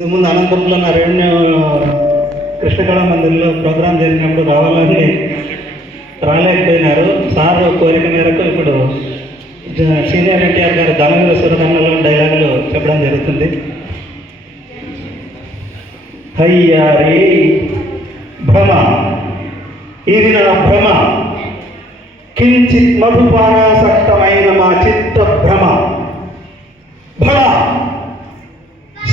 ఇంతకుముందు అనంతపురంలో నా రెవెన్యూ మందిర్లో ప్రోగ్రాం జరిగినప్పుడు రావాలని రాలేకపోయినారు. సార్ కోరిక మేరకు ఇప్పుడు సీనియర్ ఎన్టీఆర్ గారు దానవీర సురకన్నలో డైలాగులు చెప్పడం జరుగుతుంది. హయ్యారి భ్రమ ఇది నా భ్రమ కించిత్ మధుపానాసక్తమైన మా చిత్త భ్రమ. భ్రమ!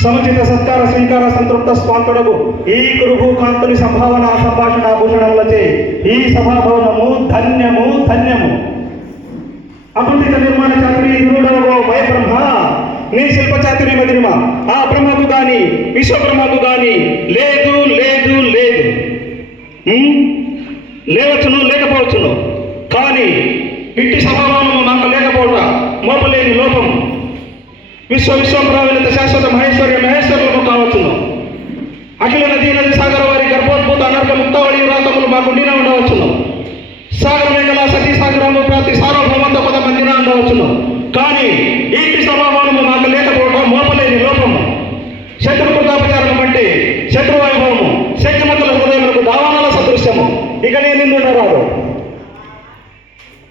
సముచిత సత్కార స్వీకార సంతృప్త స్వాంతుడకు ఈ కురుభూ కాంతుని సంభావన సంభాషణ భూషణములచే ఈ సభాభవనము ధన్యము ధన్యము. అకుంఠిత నిర్మాణ చాతురి గురుడవో భయ బ్రహ్మ నీ శిల్ప చాతురి మదిరిమ ఆ బ్రహ్మకు గాని విశ్వబ్రహ్మకు గాని లేదు లేదు లేదు. లేవచ్చును లేకపోవచ్చును. కానీ ఇట్టి సభాభవనము నాకు లేకపోవట మోపలేని లోపం. విశ్వ విశ్వంప్రావిలిత శాశ్వత మహేశ్వర్య మహేశ్వరులకు కావచ్చును. అఖిల నదీ నది సాగర వారి గర్భోద్భూత అనర్గ ముక్తావళి వ్రాతములు మాకు ఉండిన ఉండవచ్చును. సాగర మేఘల సతీ సాగరము ప్రతి సార్వభౌమంతో పద మందిన ఉండవచ్చును. కానీ ఇంటి సభాభవనము మాకు లేకపోవడం మోపలేని లోపము. శత్రు కృతాపచారం అంటే శత్రు వైభవము శక్తిమంతుల హృదయములకు దావానాల సదృశ్యము. ఇక నేను నిండుండరాదు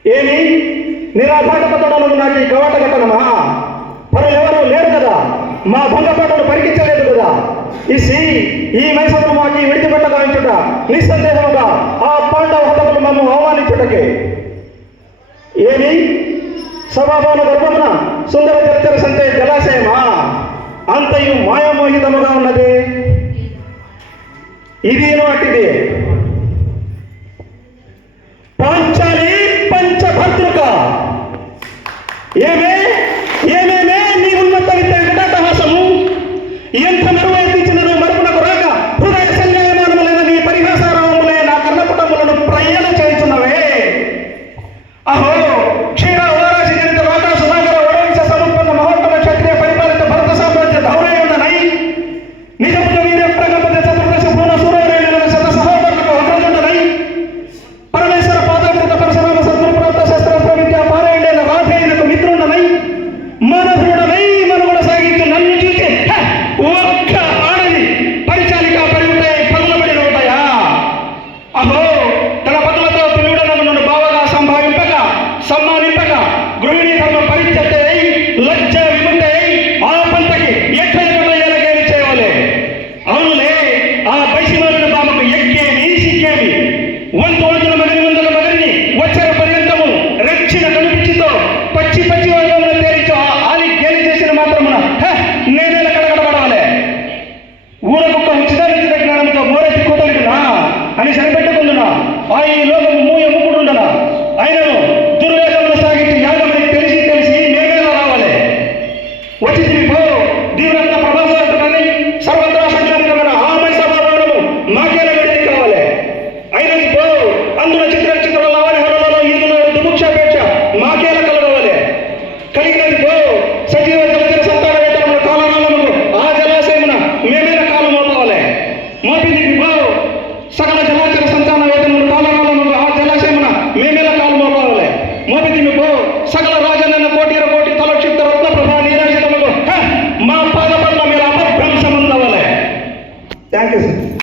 ఏమి? నిరాధారపతడము నాకు ఈ కవాట మరి ఎవరు లేరు కదా. మా భంగపాటను పరికించలేదు కదా. ఇసి ఈ మైసూరు మాకి విడిచిపెట్టదాంచుట నిస్సందేహముగా ఆ పాండవ హతములు మమ్ము అవమానించుటకే. ఏమి? సభాభవన గర్భమున సుందర చరిత్ర సంచయ జలాశయమా? అంతయు మాయామోహితముగా ఉన్నది. ఇది అటిది పాంచాలి పంచభద్రుక. ఏమే? ఎంత నిర్వర్తించినను మరుపునకు రాక? హృదయ సంజయమానములైన నీ పరిహాసారాములే నా కర్ణపుటములను ప్రయాణం చేస్తున్నవే అహో ಸಕಲ ರಾಜನನ್ನ ಕೋಟಿರ ಕೋಟಿ ತಲಕ್ಷಿಪ್ತ ರತ್ನ ಪ್ರಭಾ ನೀರಾಜಿತ ಮಗಳು ಮಾ ಪಾದ ಪಟ್ಟ ಮೇಲೆ ಅಪಭ್ರಂಶ ಬಂದವಲೇ ಥ್ಯಾಂಕ್ ಯು ಸರ್